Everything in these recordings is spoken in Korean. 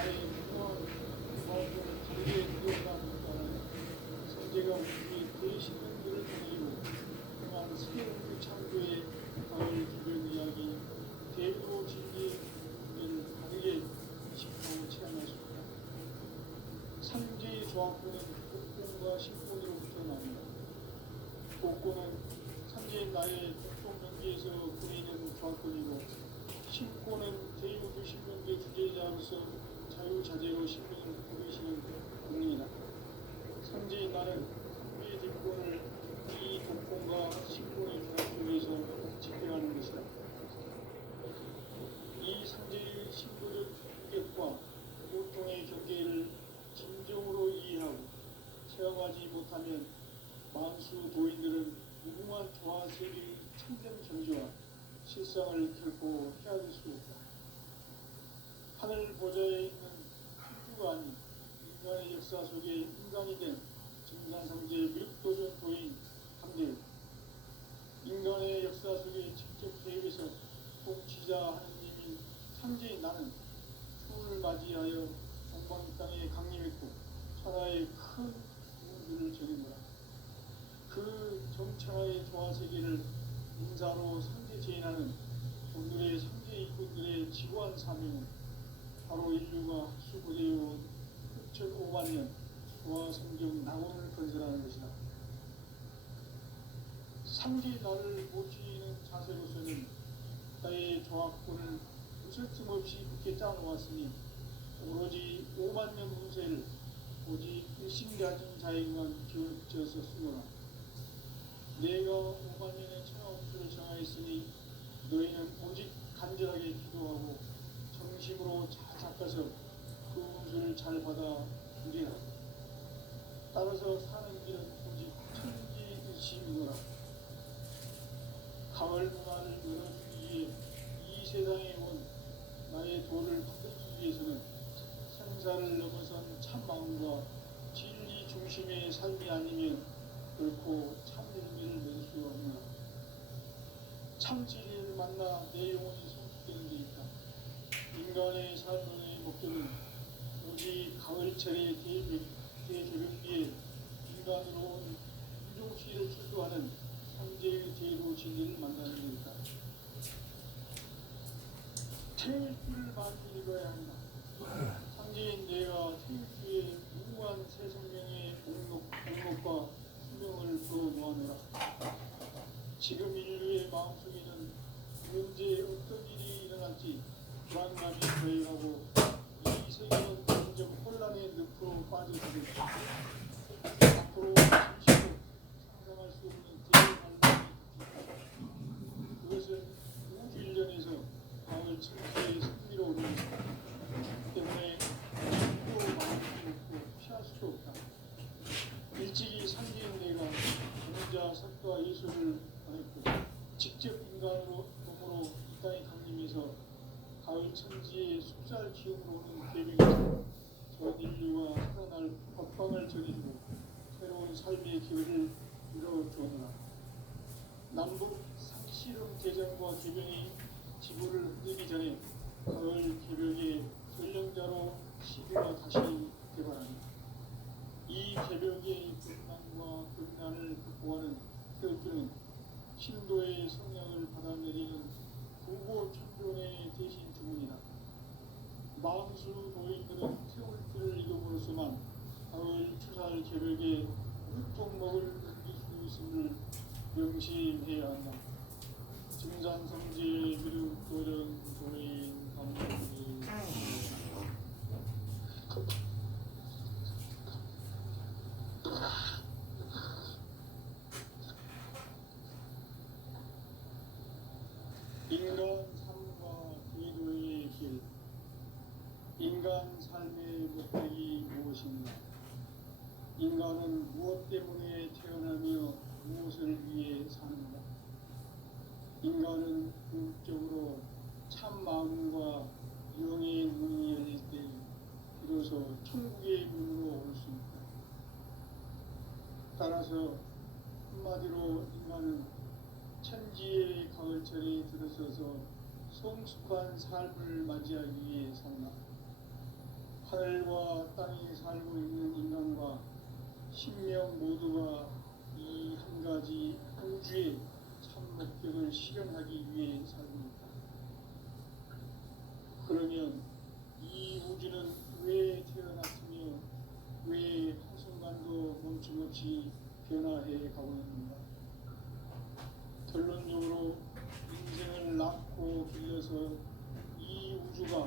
나의 무모한 마음을 다르게 누려가는 성제가 우리 대신은 그를 보내고 또한 새로운 창조의 가을 기별 이야기 대으로 진리를 다르게 식하고 체험할 수 있다. 상제의 조합부는 복권과 신권으로부터 나옵니다. 복권은 상제인 나의 공동명계에서 보이는 조합권이고 신권은 대우주 신명계 주제자로서 자유자재로 신명을 보이시는 공리이다. 상제인 나는 상제의 뒷권을 이 복권과 신권의 조합권에서 집행하는 것이다. 이 상제의 신도적 인격과 보통의 경계를 진정으로 이해하고 체험하지 못하면 만수 도인들은 무궁한 조화 세계의 참된 경지와 실상을 결코 헤아릴 수 없다. 하늘 보좌에 있는 천주가 아닌 인간의 역사 속에 인간이 된 증산상제 묘도전 도인 함들 인간의 역사 속에 직접 개입해서 통치자 하느님인 상제인 나는 추운을 맞이하여 동방 땅에 강림했고 천하의 큰 우주를 전인노라. 그 정천하의 조화세계를 인사로 상제 제인하는 오늘의 상제 일꾼들의 지구한 사명은 바로 인류가 학수고대해온 흑천 5만 년 조화성경 낙원을 건설하는 것이다. 상제 나를 모시는 자세로서는 나의 조합권을 무설틈 없이 굳게 짜놓았으니 오로지 5만 년 운세를 오직 일심 가진 자에게만 기울여서 쓰노라. 내가 5만 년의 천하운수를 정하였으니 너희는 오직 간절하게 기도하고 정심으로 잘 닦아서 그 운수를 잘 받아 누리라. 따라서 사는 길은 오직 천지일심이노라. 가을 문화를 열어주기 위해 이 세상에 온 나의 도를 받기 위해서는 생사를 넘어선 참 마음과 진리 중심의 삶이 아니면 결코 참 의미를 낼 수 없노라. 참 진리를 만나 내 영혼이 성숙되는 데 있다. 인간의 삶의 목적은 오직 가을철의 대조병기에 인간으로 온 유종시를 출두하는 상제의 대로 진리를 만나는 데 있다. 태일주를 많이 읽어야 한다. 상제인 내가 태일주의 무궁한 새 생명의 목록과 수명을 풀어놓아노라. 지금 인류의 마음속에는 언제 어떤 일이 일어날지 불안감이 더해가고 이 세계는 점점 혼란의 늪으로 빠져들고 있다. 앞으로 잠시도 상상할 수 없는 대환란이 있다. 그것은 우주 일련에서 가을 천지의 승리로 오는 것이다. 때문에 아직도 마음이 없고 피할 수도 없다. 일찍이 상제인 내가 공자 석가 예수를 보냈고 직접 인간으로 몸으로 이 땅에 강림해서 가을 천지의 숲살 기운으로 오는 계명에서 전 인류가 살아날 법방을 전해주고 새로운 삶의 기회를 이뤄주었노라. 남북 상실음 대전과 개병이 지구를 흔들기 전에 가을 개벽의 전령자로 시대가 다시 개발합니다. 이 개벽의 극난과 극난을 극복하는 태극기는 신도의 성령을 받아내리는 부고 천존의 대신 주문이다. 망수 노인들은 태울기를 이름으로서만 가을 추살 개벽에 물통먹을 넘길 수 있음을 명심해야 한다. 증산성지의 미륵도전 도인 감독이 인간 삶과 기도의 길. 인간 삶의 목적이 무엇인가? 인간은 무엇 때문에 태어나며 무엇을 위해 사는가? 인간은 궁극적으로 참 마음과 영의 문이 열릴 때 비로소 천국의 문으로 올 수 있다. 따라서 한마디로 인간은 천지의 가을철에 들어서서 성숙한 삶을 맞이하기 위해 산다. 하늘과 땅에 살고 있는 인간과 신명 모두가 이 한 가지 우주의 참 목적을 실현하기 위해 살고 있다. 그러면 이 우주는 왜 태어났으며 왜 한순간도 멈춤없이 변화해 가고 있는가? 결론적으로 인생을 낳고 길러서 이 우주가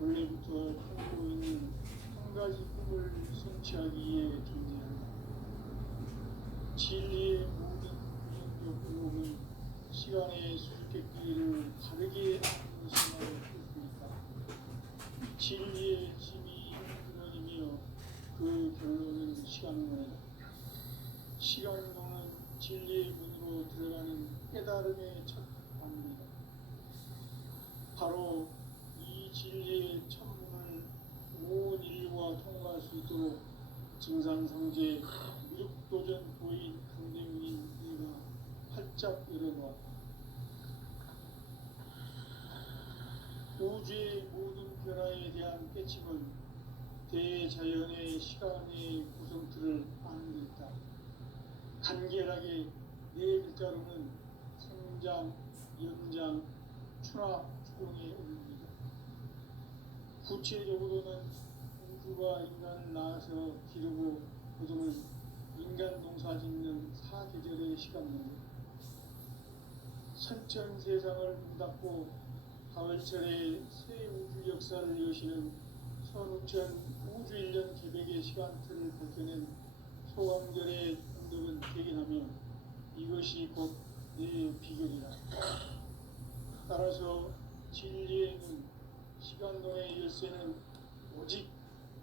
원래부터 품고 있는 한 가지 꿈을 성취하기 위해 존재한다. 진리의 모든 구성적 의혹은 시간의 수수께끼를 다르게 아는 것이라고 볼 수 있다. 진리의 짐이 무너지며 그 결론은 시간론이다. 시간론은 진리의 문으로 들어가는 깨달음의 첫 방문이다. 바로 이 진리의 첫문을 온 인류가 통과할 수 있도록 증산성제 미륵도전 도인 강대문인 네가 활짝 열어놓았다. 우주의 모든 변화에 대한 깨침은 대자연의 시간의 구성틀을 아는 데 있다. 간결하게 네 글자로는 생장, 연장, 추락, 추동의 의미다. 구체적으로는 우주가 인간을 낳아서 기르고 거두는 인간 농사 짓는 사계절의 시간입니다. 선천 세상을 문닫고 가을철에 새 우주 역사를 여시는 선우천 우주일년 개백의 시간틀을 밝혀낸 소강절의 공덕은 대견하며 이것이 곧 내 비결이다. 따라서 진리의 문, 시간론의 열쇠는 오직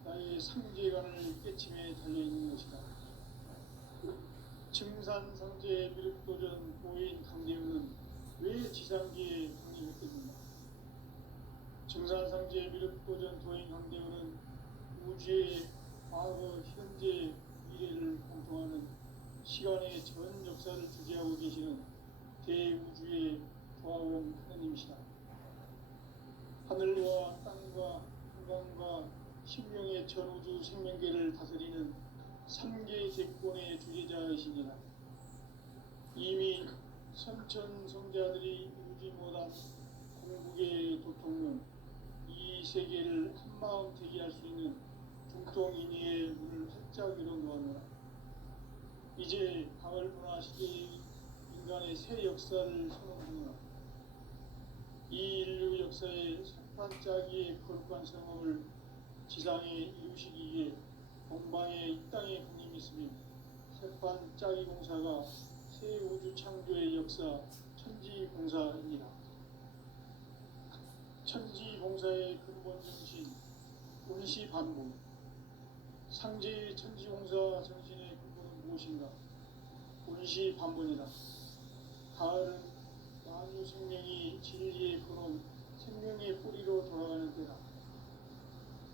나의 상제관을 깨침에 달려있는 것이다. 증산상제 미륵도전 보인 강대우는 왜 지상계에 독립했겠는가? 증산상제 미륵도전 도인 강대우는 우주의 과거, 현재, 미래를 공통하는 시간의 전 역사를 주재하고 계시는 대우주의 조화원 하나님이시다. 하늘과 땅과 인간과 신명의 전우주 생명계를 다스리는 3계 제권의 주재자이시니라. 이미 선천 성자들이 이루지 못한 공국의 도통론, 이 세계를 한마음 대기할 수 있는 중통인의의 문을 활짝 열어놓았노라. 이제 가을 문화 시대의 인간의 새 역사를 선언하노라. 이 인류 역사의 sep판짜기의 거룩한 성업을 지상에 이루시기 위해 동방에 이 땅에 군림이 있으며 sep판짜기 공사가 새 우주 창조의 역사 천지봉사입니다. 천지봉사의 근본 정신 운시반복. 상제의 천지봉사 정신의 근본은 무엇인가? 운시반복이다. 가을은 만유 생명이 진리의 근원, 생명의 뿌리로 돌아가는 때다.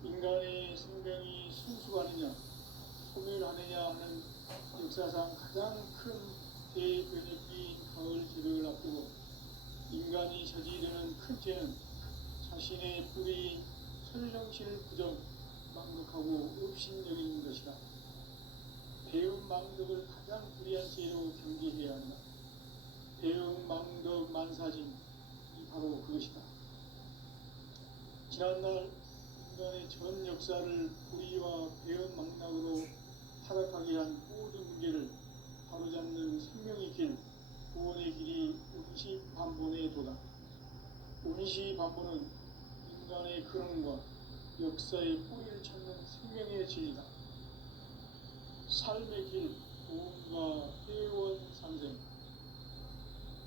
인간의 생명이 순수하느냐, 소멸하느냐 하는 역사상 가장 큰 대변혁기인 가을 제벽을 앞두고 인간이 저지르는 큰 죄는 자신의 뿌리인 설정신을 부정, 망덕하고 업신여기는 것이다. 배움 망덕을 가장 불의한 죄로 경계해야 한다. 배움 망덕 만사진, 이 바로 그것이다. 지난날 인간의 전 역사를 불의와 배움 망락으로 타락하게 한 모든 문제를 바로잡는 생명의 길, 구원의 길이 운시반본의 도다. 운시반본은 인간의 근원과 역사의 뿌리를 찾는 생명의 진리다. 삶의 길, 도움과 회원 상생.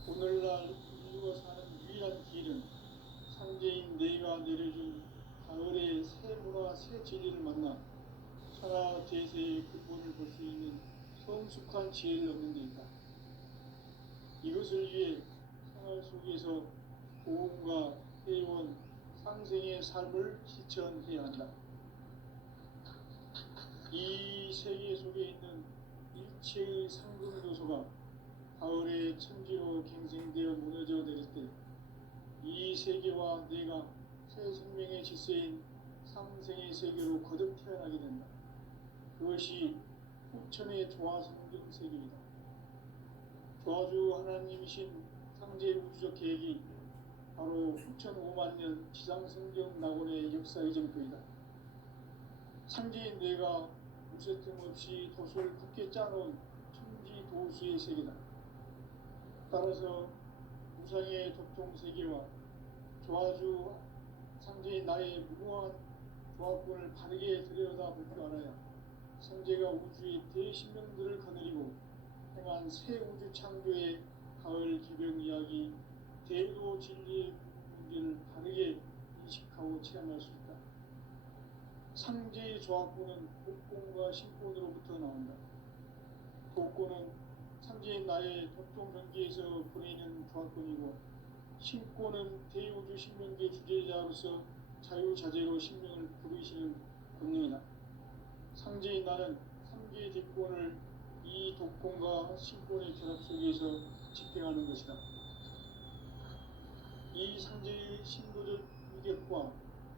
오늘날 인류가 사는 유일한 길은 상제인 내가 내려준 가을의 새 문화, 새 진리를 만나 천하 대세의 근본을 볼 수 있는 성숙한 지혜를 얻는 데 있다. 이것을 위해 생활 속에서 도움과 회원, 상생의 삶을 실천해야 한다. 이 세계 속에 있는 일체의 상금 요소가 가을의 천지로 갱생되어 무너져 내릴 때 이 세계와 내가 새 생명의 질서인 상생의 세계로 거듭 태어나게 된다. 그것이 후천의 조화성경 세계이다. 조화주 하나님이신 상제 우주적 계획이 바로 후천 5만 년 지상성경 낙원의 역사의 정토이다. 상제인 뇌가 무쇠틈 없이 도수를 굳게 짜놓은 천지 도수의 세계다. 따라서 무상의 도통 세계와 조화주 상제인 나의 무궁한 조합권을 바르게 들여다볼 줄 알아야 상제가 우주의 대신명들을 거느리고 행한 새 우주 창조의 가을 기병 이야기 대도 진리의 문제를 바르게 인식하고 체험할 수 있다. 상제의 조합권은 복권과 신권으로부터 나온다. 복권은 상제인 나의 도통 경계에서 보내는 조합권이고, 신권은 대우주 신명계 주제자로서 자유자재로 신명을 부르시는 권능이다. 상제인 나는 3개의 뒷권을 이 독권과 신권의 결합 속에서 집행하는 것이다. 이 상제의 신도적 위력과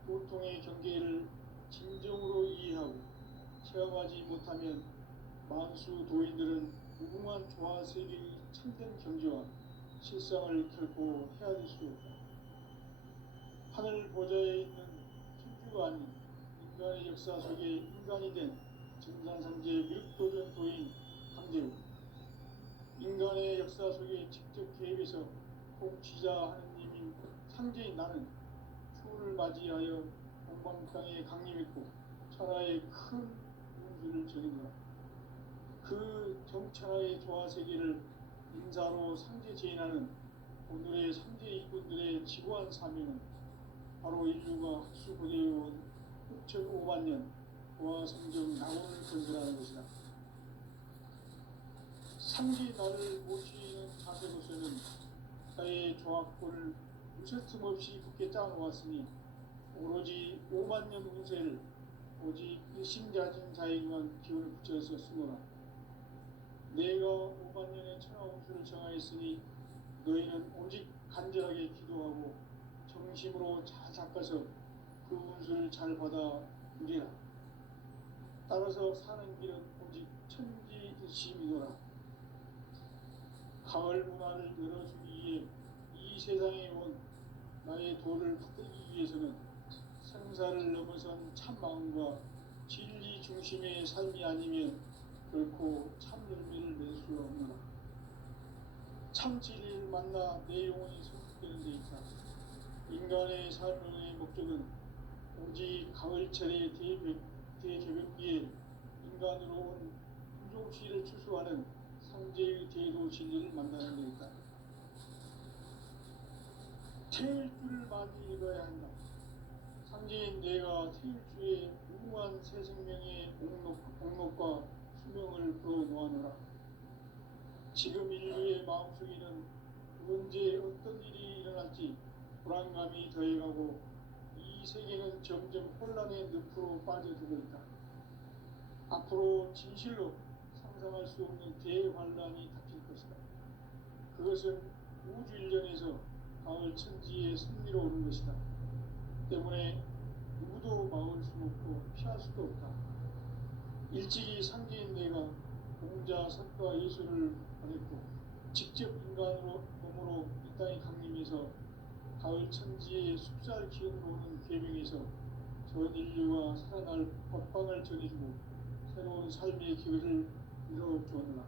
고통의 경계를 진정으로 이해하고 체험하지 못하면 만수 도인들은 무궁한 조화 세계의 참된 경지와 실상을 결코 헤아릴 수 없다. 하늘 보좌에 있는 천주가 아닌 인간의 역사 속에 인간이 된 증산상제 미륵도전 도인 강대우, 인간의 역사 속에 직접 개입해서 통치자 하느님인 상제인 나는 추후를 맞이하여 동방 땅에 강림했고 천하의 큰 운수를 전했노라. 그 정천하의 조화 세계를 인사로 상제 제인하는 오늘의 상제 일꾼들의 지구한 사명은 바로 인류가 흡수보내온 6,500만 년 조화성경 낙원을 건설하는 것이다. 상제 나를 모시는 자세로서는 나의 조합권을 무쇠틈 없이 굳게 짜놓았으니 오로지 5만 년 운세를 오직 일심자진 자에게만 기운을 붙여서 쓰노라. 내가 5만 년의 천하 운수를 정하였으니 너희는 오직 간절하게 기도하고 정심으로 잘 닦아서 그 운수를 잘 받아 누리라. 따라서 사는 길은 오직 천지일심이노라. 가을 문화를 열어주기 위해 이 세상에 온 나의 도를 붙들기 위해서는 생사를 넘어선 참마음과 진리 중심의 삶이 아니면 결코 참 열매를 낼 수 없노라. 참 진리를 만나 내 영혼이 성숙되는 데 있다. 인간의 삶의 목적은 오직 가을철의 대개벽기에 인간으로 온 인종시를 추수하는 상제의 대도 진리를 만나는 데 있다. 태일주를 많이 읽어야 한다. 상제인 내가 태일주의 무궁한 새 생명의 옥록과 수명을 불어놓아노라. 지금 인류의 마음속에는 언제 어떤 일이 일어날지 불안감이 더해가고 이 세계는 점점 혼란의 늪으로 빠져들고 있다. 앞으로 진실로 상상할 수 없는 대환란이 닥칠 것이다. 그것은 우주 일련에서 가을 천지의 승리로 오는 것이다. 때문에 누구도 막을 수 없고 피할 수도 없다. 일찍이 상제인 내가 공자, 석가, 예수를 보냈고 직접 인간으로 몸으로 이 땅에 강림해서 가을 천지의 숲살 기운으로 오는 계명에서 전 인류가 살아날 법방을 전해주고 새로운 삶의 기회를 이뤄주었노라.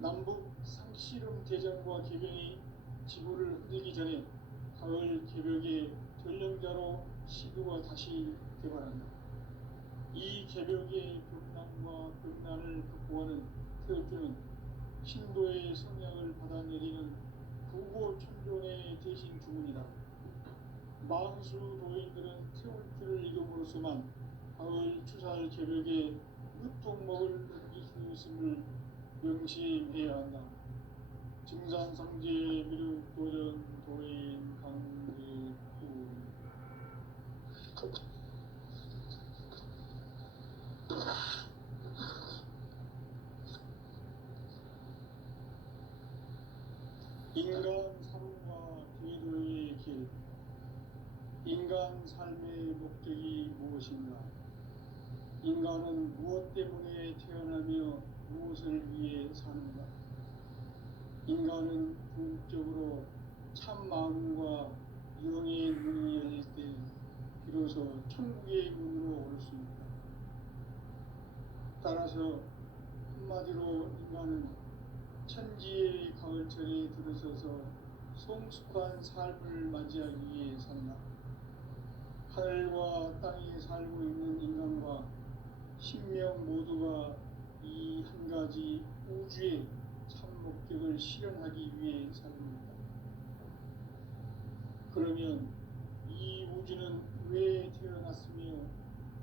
남북 상씨름 대전과 개병이 지구를 흔들기 전에 가을 개벽의 전령자로 시도가 다시 개발한다. 이 개벽의 벽난과 벽난을 극복하는 태엽주는 신도의 성향을 받아내리는 구고천존의 대신 주문이다. 만수 도인들은 태울주를 읽음으로써만 가을 추살 개벽의 으통먹을 넘길 수 있음을 명심해야 한다. 증산상제 미륵도전 도인 강대구. 인간 삶과 대도의 길. 인간 삶의 목적이 무엇인가? 인간은 무엇 때문에 태어나며 무엇을 위해 사는가? 인간은 궁극적으로 참 마음과 영의 문이 열릴 때 비로소 천국의 문으로 오를 수 있다. 따라서 한마디로 인간은 천지의 가을철에 들어서서 성숙한 삶을 맞이하기 위해 산다. 하늘과 땅에 살고 있는 인간과 신명 모두가 이 한 가지 우주의 참 목적을 실현하기 위해 삽니다. 그러면 이 우주는 왜 태어났으며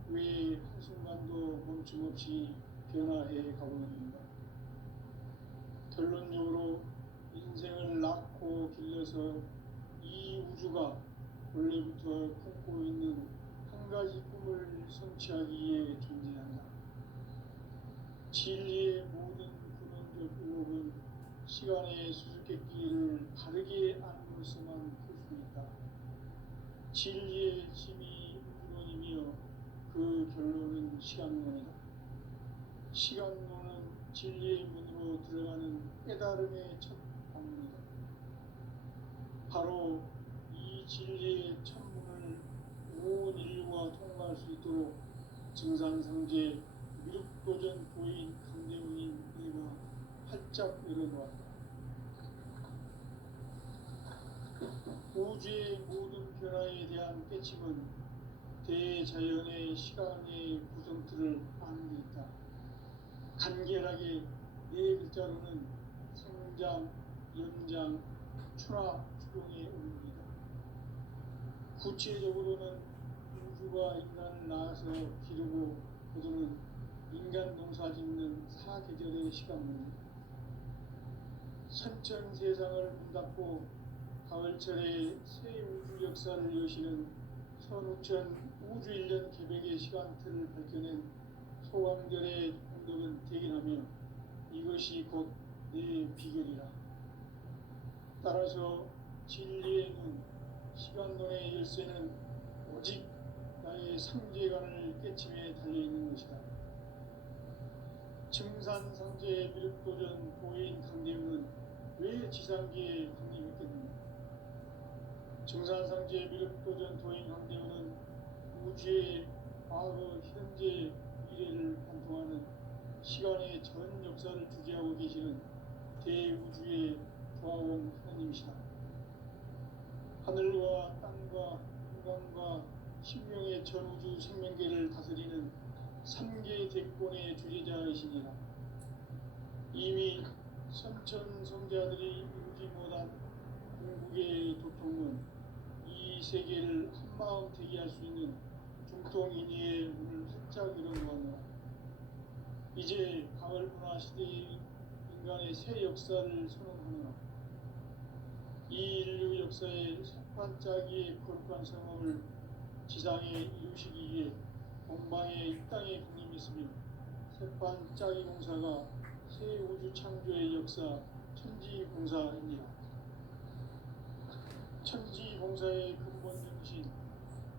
왜 한순간도 멈춤없이 변화해 가고 있는가? 결론적으로 인생을 낳고 길러서 이 우주가 원래부터 품고 있는 한 가지 꿈을 성취하기 위해 존재한다. 진리의 모든 근원적 의혹은 시간의 수수께끼를 바르게 안으로서만 풀 수 있다. 진리의 힘이 우주론이며 그 결론은 시간론이다. 시간론은 진리의 문으로 들어가는 깨달음의 첫 방문이다. 바로 이 진리의 첫 문을 온 인류가 통과할 수 있도록 증산상제 미륵도전 도인 강대웅인 내가 활짝 열어놓았다. 우주의 모든 변화에 대한 깨침은 대자연의 시간의 구성틀을 아는 데 있다. 간결하게 네 글자로는 생장, 연장, 추나 추동의 의미이다. 구체적으로는 우주가 인간을 낳아서 기르고 거두는 인간 농사 짓는 사계절의 시간입니다. 선천 세상을 문 닫고 가을철에 새 우주 역사를 여시는 선우천 우주 1년 개백의 시간틀을 밝혀낸 소강절의 공덕은 대긴하며 이것이 곧 내 비결이라. 따라서 진리의 눈, 시간론의 열쇠는 오직 나의 상제관을 깨침에 달려있는 것이다. 증산상제의 미륵도전 보인 강대웅은 왜 지상기에 강림했겠는가? 증산상제의 미륵도전 도인 강대웅은 우주의 과거, 현재, 미래를 관통하는 시간의 전 역사를 주재하고 계시는 대우주의 조화원 하나님이시다. 하늘과 땅과 인간과 신명의 전우주 생명계를 다스리는 3개 대권의 주제자이시니라. 이미 선천성자들이 이루지 못한 궁극의 도통은 이 세계를 한마음 되게 할 수 있는 중통인의의 문을 활짝 열어놓았노라. 이제 가을 문화 시대의 인간의 새 역사를 선언하노라. 이 인류 역사의 반짝이의 거룩한 성업을 지상에 이루시기 위해 본방에 이 땅에 강림했으며 새반짝이 공사가 새 우주 창조의 역사 천지공사입니다. 천지공사의 근본 정신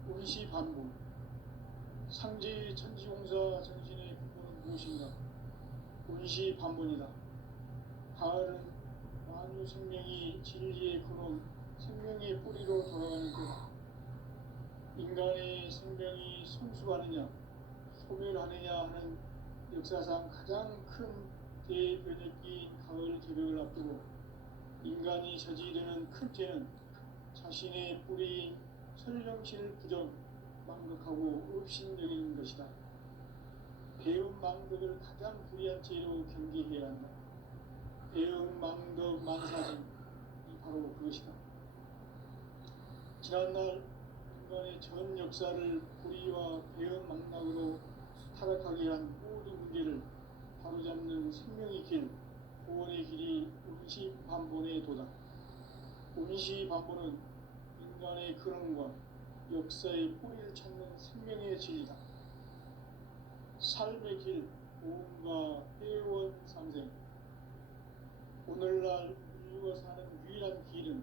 운시반복. 상제의 천지공사 정신의 근본은 무엇인가? 운시반복이다. 가을은 만유 생명이 진리의 근원, 생명의 뿌리로 돌아가는 것. 인간의 생명이 성숙하느냐, 소멸하느냐 하는 역사상 가장 큰 대변혁기인 가을 개벽을 앞두고 인간이 저지르는 큰 죄는 자신의 뿌리인 설령신을 부정, 망극하고 업신여기는 것이다. 배움 망덕을 가장 불의한 죄로 경계해야 한다. 배움 망덕 만사진이 바로 그것이다. 지난날 인간의 전 역사를 불의와 배움 망락으로 타락하게 한 모든 문제를 바로잡는 생명의 길, 구원의 길이 운시반본의 도다. 운시반본은 인간의 근원과 역사의 뿌리를 찾는 생명의 진리다. 삶의 길, 보험과 회원 상생. 오늘날 인류가 사는 유일한 길은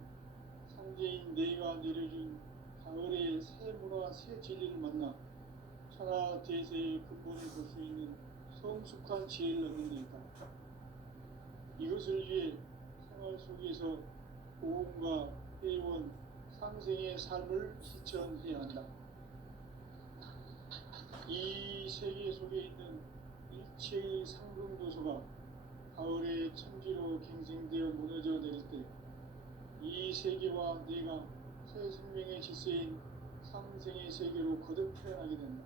상제인 내가 내려준 가을의 새 문화, 새 진리를 만나 하나 대세의 근본을 볼 수 있는 성숙한 지혜를 얻는 데 있다. 이것을 위해 생활 속에서 고음과 회원, 상생의 삶을 실천해야 한다. 이 세계 속에 있는 일체의 상승도소가 가을의 천지로 갱생되어 무너져 내릴 때 이 세계와 내가 새 생명의 질서인 상생의 세계로 거듭 태어나게 된다.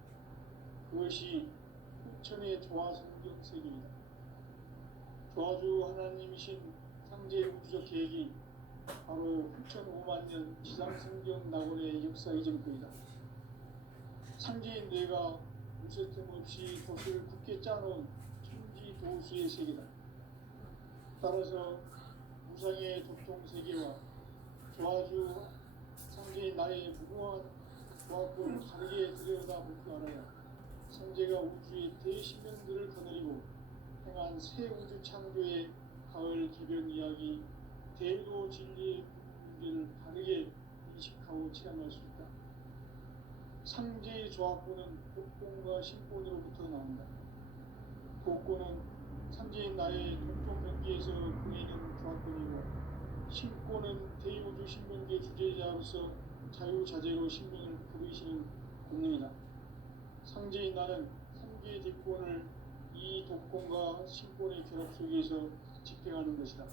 그것이 후천의 조화성경 세계이다. 조화주 하나님이신 상제 우주적 계획이 바로 후천 5만 년 지상성경 낙원의 역사 이전부이다. 상제인 내가 무쇠 틈 없이 도시를 굳게 짜놓은 천지 도수의 세계다. 따라서 무상의 도통 세계와 조화주 상제인 나의 무궁한 조합을 다르게 들여다볼 줄 알아야 성제가 우주의 대신명들을 거느리고 행한 새 우주 창조의 가을 개변 이야기, 대도 진리의 문제를 다르게 인식하고 체험할 수 있다. 상제의 조합구는 복권과 신권으로부터 나온다. 복권은 상제인 나의 동통병기에서 보이는 조합권이고, 신권은 대우주 신명계 주제자로서 자유자재로 신명을 부르시는 본능이다. 상제인 나는 3개의 뒷권을 이 독권과 신권의 결합 속에서 집행하는 것이다.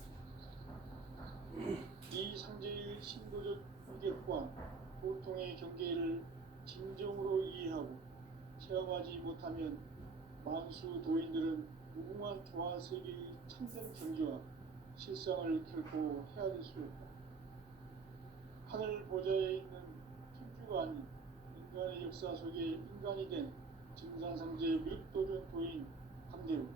이 상제의 신도적 의격과 보통의 경계를 진정으로 이해하고 체험하지 못하면 만수 도인들은 무궁한 조화 세계의 참된 경지와 실상을 결코 헤아릴 수 없다. 하늘 보좌에 있는 천주가 아닌 인간의 역사 속에 인간이 된 증산상제 무육도전 도인 반대로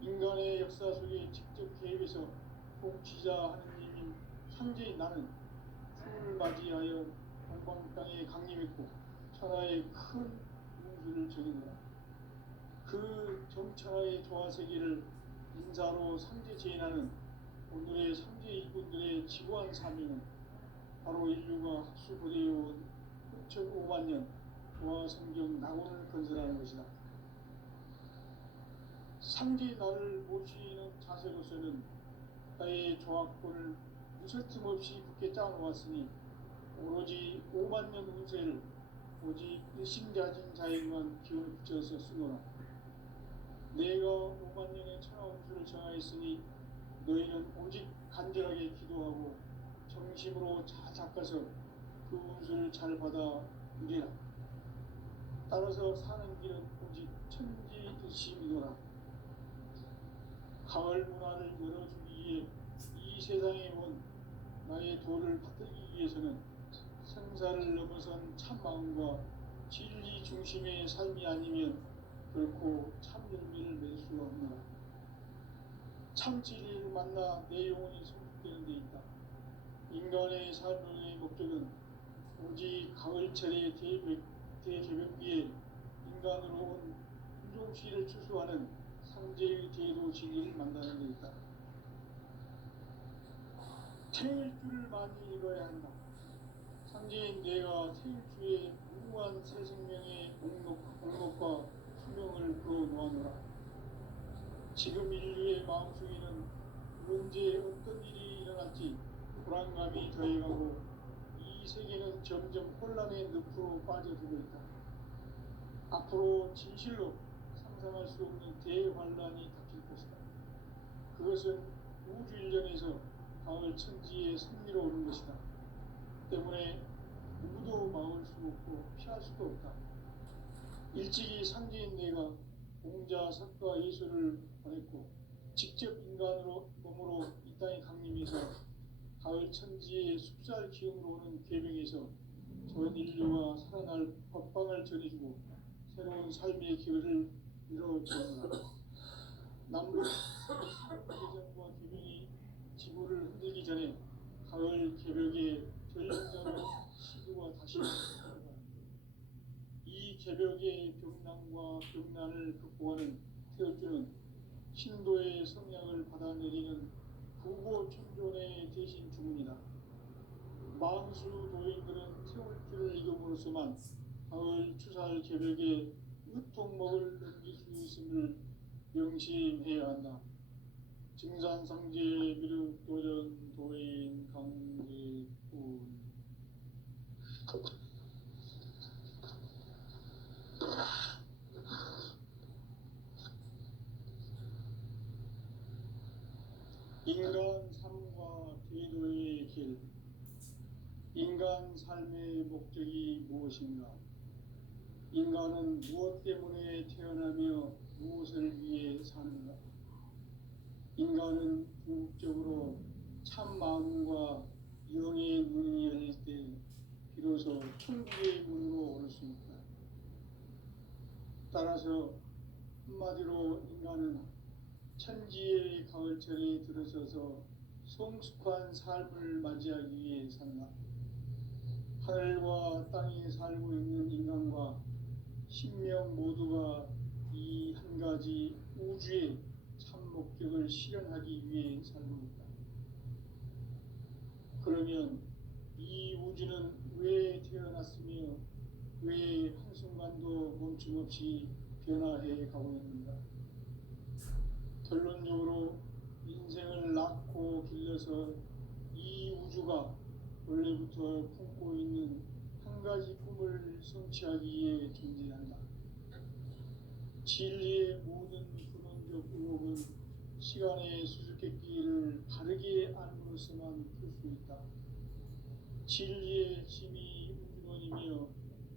인간의 역사 속에 직접 개입해서 통치자 하느님인 상제인 나는 추을 맞이하여 동방 땅에 강림했고 천하의 큰 운수를 정해내라. 그 정천하의 조화세계를 인사로 상제 제인하는 오늘의 상제 일꾼들의 지구한 사명은 바로 인류가 학수고대해온 6,500만 년 조화성경 낙원을 건설하는 것이다. 상제 나를 모시는 자세로서는 나의 조합권을 무쇠틈 없이 굳게 짜놓았으니 오로지 5만 년 운세를 오직 일심자진 자에게만 기운을 붙여서 쓰노라. 내가 5만 년의 천하 운수를 정하였으니 너희는 오직 간절하게 기도하고 정심으로 잘 닦아서 그 운수를 잘 받아 누리라. 따라서 사는 길은 오직 천지 득심이노라. 가을 문화를 열어주기 위해 이 세상에 온 나의 도를 받들기 위해서는 생사를 넘어선 참마음과 진리 중심의 삶이 아니면 결코 참 열매를 맺을 수가 없노라. 참 진리를 만나 내 영혼이 성숙되는 데 있다. 인간의 삶의 목적은 오직 가을철의 대개벽기에 인간으로 온 인종시를 추수하는 상제의 제도 진리를 만나는 데 있다. 태일주를 많이 읽어야 한다. 상제인 내가 태일주의 무궁한 새 생명의 목록과 수명을 풀어놓아노라. 지금 인류의 마음속에는 언제 어떤 일이 일어날지 불안감이 더해가고 이 세계는 점점 혼란의 늪으로 빠져들고 있다. 앞으로 진실로 상상할 수 없는 대환란이 닥칠 것이다. 그것은 우주 일련에서 가을 천지의 승리로 오는 것이다. 때문에 누구도 막을 수 없고 피할 수도 없다. 일찍이 상제인 내가 공자, 석가, 예수를 보냈고 직접 인간으로 몸으로 이 땅에 강림해서 가을 천지의 숲살 기운으로 오는 계명에서 전 인류가 살아날 법방을 전해주고 새로운 삶의 기회를 이뤄주었노라. 남북 개정과 개명이 지구를 흔들기 전에 가을 개벽의 전령자로 시구가 다시 이 개벽의 병난과 병난을 극복하는 태어주는 신도의 성향을 받아내리는 부고천존의 대신 주문이다. 만수 도인들은 태울주를 이금으로서만 가을 추살 계백에 으통먹을 넘길 수 있음을 명심해야 한다. 증산상제 미륵 도전 도인 강제군. 인간 삶과 궤도의 길. 인간 삶의 목적이 무엇인가? 인간은 무엇 때문에 태어나며 무엇을 위해 사는가? 인간은 궁극적으로 참 마음과 영의 문이 열릴 때 비로소 천국의 문으로 오를 수 있다. 따라서 한마디로 인간은 천지의 가을철에 들어서서 성숙한 삶을 맞이하기 위해 산다. 하늘과 땅에 살고 있는 인간과 신명 모두가 이 한 가지 우주의 참 목적을 실현하기 위해 살고 있다. 그러면 이 우주는 왜 태어났으며 왜 한순간도 멈춤없이 변화해 가고 있는가? 결론적으로 인생을 낳고 길러서 이 우주가 원래부터 품고 있는 한 가지 꿈을 성취하기 위해 존재한다. 진리의 모든 근원적 의혹은 시간의 수수께끼를 바르게 알므로서만 풀 수 있다. 진리의 핵심이 우주론이며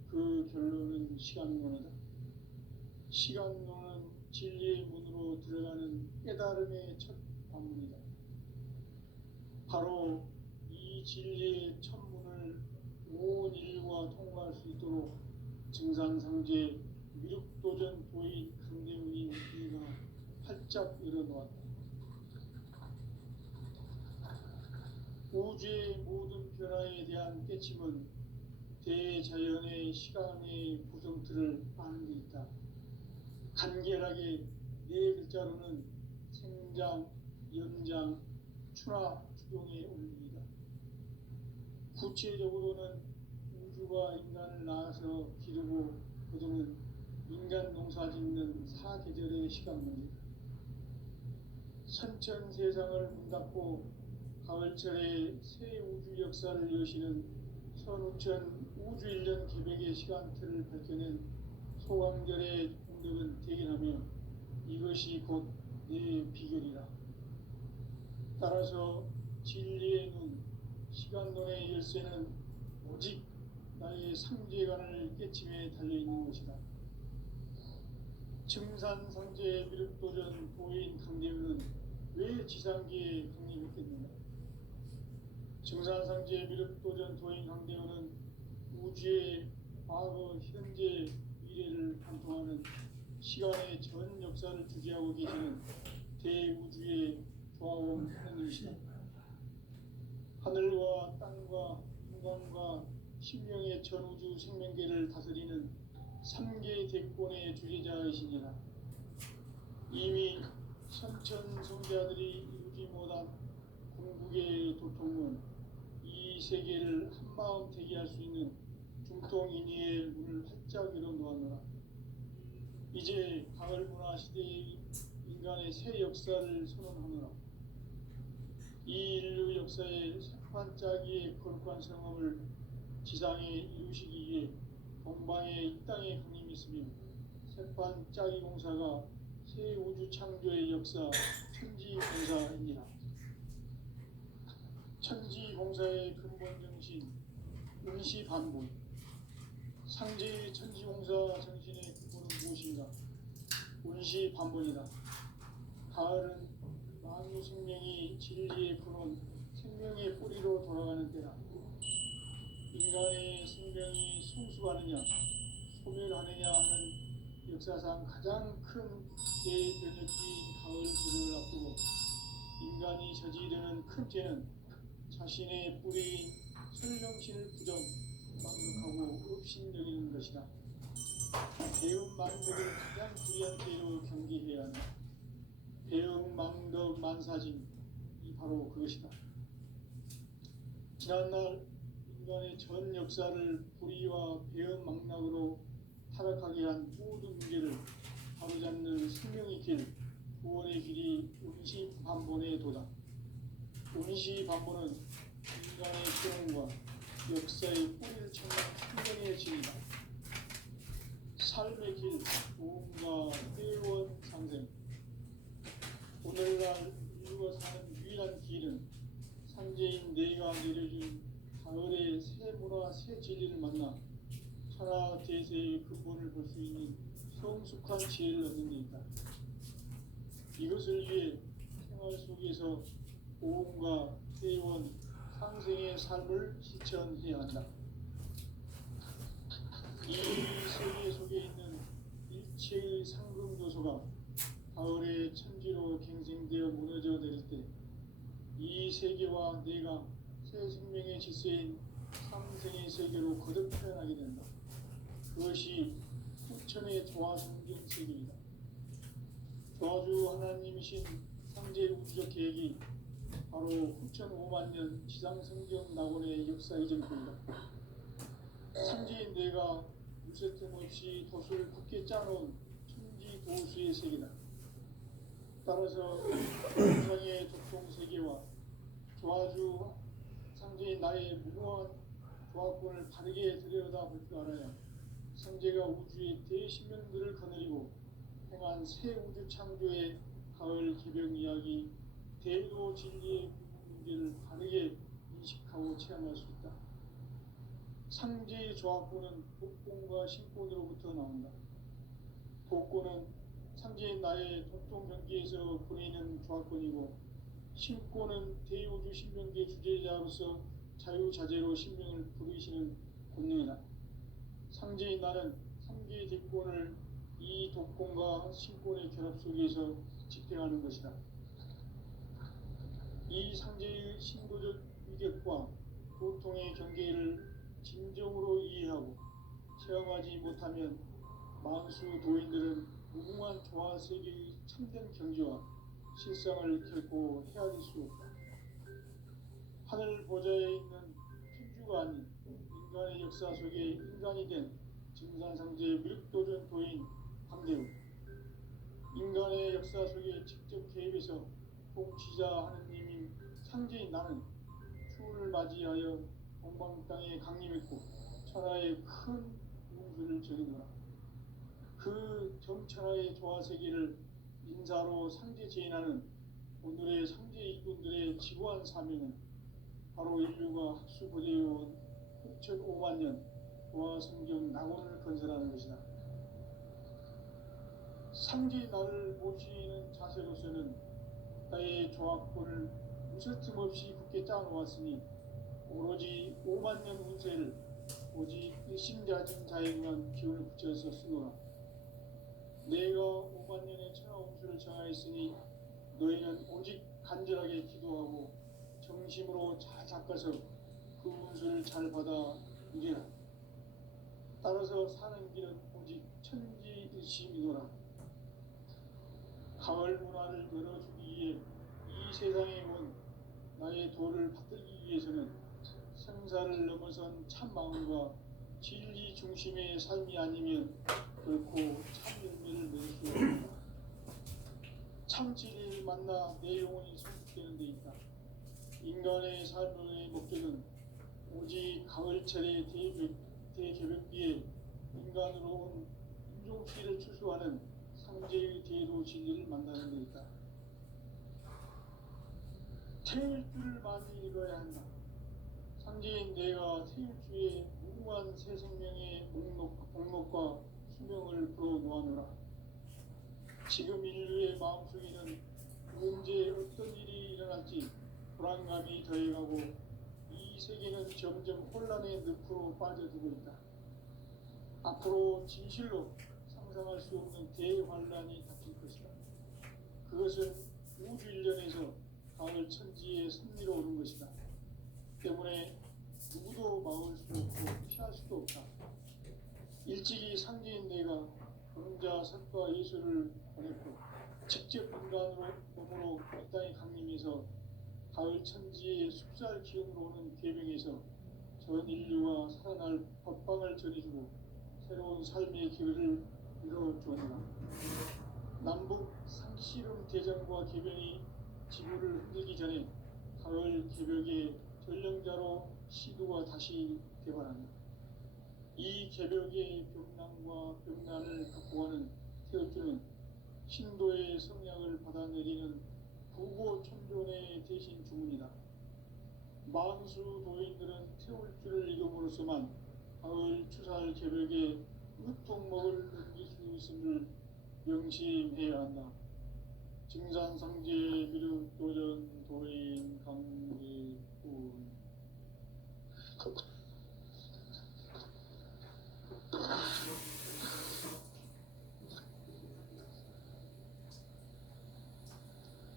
그 결론은 시간론이다. 시간론은 진리의 문으로 들어가는 깨달음의 첫 관문이다. 바로 이 진리의 첫 문을 온 인류가 통과할 수 있도록 증산상제 미륵도전 도인 강대문인 이가 활짝 열어놓았다. 우주의 모든 변화에 대한 깨침은 대자연의 시간의 구성틀을 아는 데 있다. 간결하게 네 글자로는 생장, 연장, 추나 추동의 원리이다. 구체적으로는 우주가 인간을 낳아서 기르고 거두는 인간 농사 짓는 사계절의 시간 문제다. 선천 세상을 문닫고 가을철에 새 우주 역사를 여시는 선우천 우주 1년 계백의 시간틀을 밝혀낸 소강절의 공덕은 대견하며 이것이 곧 내 비결이라. 따라서 진리의 눈, 시간론의 열쇠는 오직 나의 상제관을 깨침에 달려있는 것이다. 증산상제 미륵도전 도인 강대문은 왜 지상계에 강림했겠는가? 증산상제 미륵도전 도인 강대문은 우주의 과거, 현재, 미래를 관통하는 시간의 전 역사를 주재하고 계시는 대우주의 조화원 하느님이시다. 하늘과 땅과 인간과 신명의 전우주 생명계를 다스리는 3개 대권의 주제자이시니라. 이미 선천 성자들이 이루지 못한 궁극의 도통은 이 세계를 한마음 되게 할 수 있는 중통인의의 문을 활짝 열어놓았노라. 이제 가을 문화 시대의 인간의 새 역사를 선언하노라. 이 인류 역사의 새판짜기의 거룩한 성험을 지상에 이루시기 위해 동방의 이 땅에 강림했으며 새판짜기 공사가 새 우주 창조의 역사 천지공사이니라. 천지공사의 근본 정신 응시반복. 상제의 천지공사 정신의 근본은 무엇인가? 운시반복이다. 가을은 만유 생명이 진리의 근원, 생명의 뿌리로 돌아가는 때다. 인간의 생명이 성숙하느냐, 소멸하느냐 하는 역사상 가장 큰 대변혁기인 가을철을 앞두고 인간이 저지르는 큰 죄는 자신의 뿌리인 설명신을 부정, 망극하고 업신여기는 것이다. 배은망덕을 가장 불의한 죄로 경계해야 한다. 배은망덕 만사진, 이 바로 그것이다. 지난날 인간의 전 역사를 불의와 배은망락으로 타락하게 한 모든 문제를 바로잡는 생명의 길, 구원의 길이 운시반본에 도다. 운시반본은 인간의 경험과 역사의 뿌리를 찾는 생명의 진리다. 삶의 길, 도움과 회원 상생. 오늘날 인류가 사는 유일한 길은 상제인 내가 내려준 가을의 새 문화 새 진리를 만나 천하 대세의 근본을 볼 수 있는 성숙한 지혜를 얻는 데 있다. 이것을 위해 생활 속에서 보험과 회원, 상생의 삶을 실천해야 한다. 이 세계 속에 있는 일체의 상금 요소가 가을의 천지로 갱생되어 무너져 내릴 때 이 세계와 내가 새 생명의 질서인 상생의 세계로 거듭 태어나게 된다. 그것이 후천의 조화성경 세계이다. 조화주 하나님이신 상제 우주적 계획이 바로 후천 5만 년 지상성경 낙원의 역사 이전표이다. 상제인 내가 무쇠 틈 없이 돛을 굳게 짜놓은 천지 도수의 세계다. 따라서 우상의 독통 세계와 조화주 상제인 나의 무모한 조화권을 바르게 들여다볼 줄 알아야 상제가 우주의 대신명들을 거느리고 행한 새 우주 창조의 가을 개병 이야기 대도 진리의 문제를 바르게 인식하고 체험할 수 있다. 상제의 조화권은 독권과 신권으로부터 나온다. 독권은 상제인 나의 독통 경계에서 보내는 조화권이고, 신권은 대우주 신명계 주제자로서 자유자재로 신명을 부르시는 권능이다. 상제인 나는 3개의 대권을 이 독권과 신권의 결합 속에서 집행하는 것이다. 이 상제의 신도적 위격과 고통의 경계를 진정으로 이해하고 체험하지 못하면 만수 도인들은 무궁한 조화 세계의 참된 경지와 실상을 결코 헤아릴 수 없다. 하늘 보좌에 있는 천주가 아닌 인간의 역사 속에 인간이 된 증산상제 무력도전 도인 황대우. 인간의 역사 속에 직접 개입해서 통치자 하느님인 상제인 나는 추운을 맞이하여 동방 땅에 강림했고 천하의 큰 운수를 적이노라. 그 정천하의 조화세계를 인사로 상제 제인하는 오늘의 상제 일꾼들의 지구한 사명은 바로 인류가 학수보제해온 6,5만 년 조화성경 낙원을 건설하는 것이다. 상제의 나를 모시는 자세로서는 나의 조화권을 무쇠 틈 없이 굳게 짜놓았으니 오로지 5만 년 운세를 오직 일심자진 자에게만 기운을 붙여서 쓰노라. 내가 5만 년의 천하 운수를 정하였으니 너희는 오직 간절하게 기도하고 정심으로 잘 닦아서 그 운수를 잘 받아 누리라. 따라서 사는 길은 오직 천지일심이노라. 가을 문화를 열어주기 위해 이 세상에 온 나의 도를 받들기 위해서는 생사를 넘어선 참마음과 진리 중심의 삶이 아니면 결코 참 열매를 맺을 수 없다. 참 진리를 만나 내 영혼이 성숙되는 데 있다. 인간의 삶의 목적은 오직 가을철의 대개벽기에 인간으로 온 인종피를 추수하는 상제의 대도 진리를 만나는 데 있다. 태일 줄을 많이 읽어야 한다. 상제인 내가 태일주의 무궁한 새 생명의 목록과 수명을 불어놓아노라. 지금 인류의 마음속에는 언제 어떤 일이 일어날지 불안감이 더해가고 이 세계는 점점 혼란의 늪으로 빠져들고 있다. 앞으로 진실로 상상할 수 없는 대환란이 닥칠 것이다. 그것은 우주 일련에서 가을 천지의 섭리로 오는 것이다. 때문에 누구도 막을 수 없고 피할 수도 없다. 일찍이 상제인 내가 그림자 석과 예수를 보냈고 직접 인간으로 몸으로 이 땅에 강림해서 가을 천지의 숲살 기운으로 오는 계명에서 전 인류가 살아날 법방을 전해주고 새로운 삶의 기회를 열어주었다. 남북 상씨름 대전과 개변이 지구를 흔들기 전에 가을 개벽의 전령자로 시도가 다시 개발한다. 이 개벽의 벽난과 벽난을 극복하는 태극기는 신도의 성약을 받아내리는 부고천존의 대신 주문이다. 만수 도인들은 태울줄을 이름으로서만 가을 추살 개벽의 으통목을 넘길 수 있음을 명심해야 한다. 증산상제 미륵 도전 도인 강계군.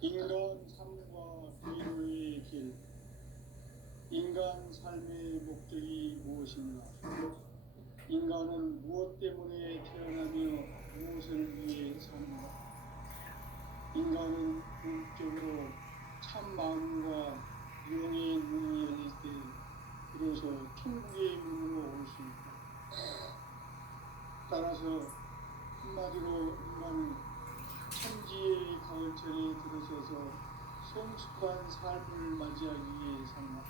인간 삶과 비로의 길. 인간 삶의 목적이 무엇인가? 인간은 무엇 때문에 태어나며 무엇을 위해 사는가? 인간은 궁극적으로 참 마음과 영의 문이 열릴 때 비로소 천국의 문으로 올 수 있다. 따라서 한마디로 인간은 천지의 가을철에 들어서서 성숙한 삶을 맞이하기 위해 산다.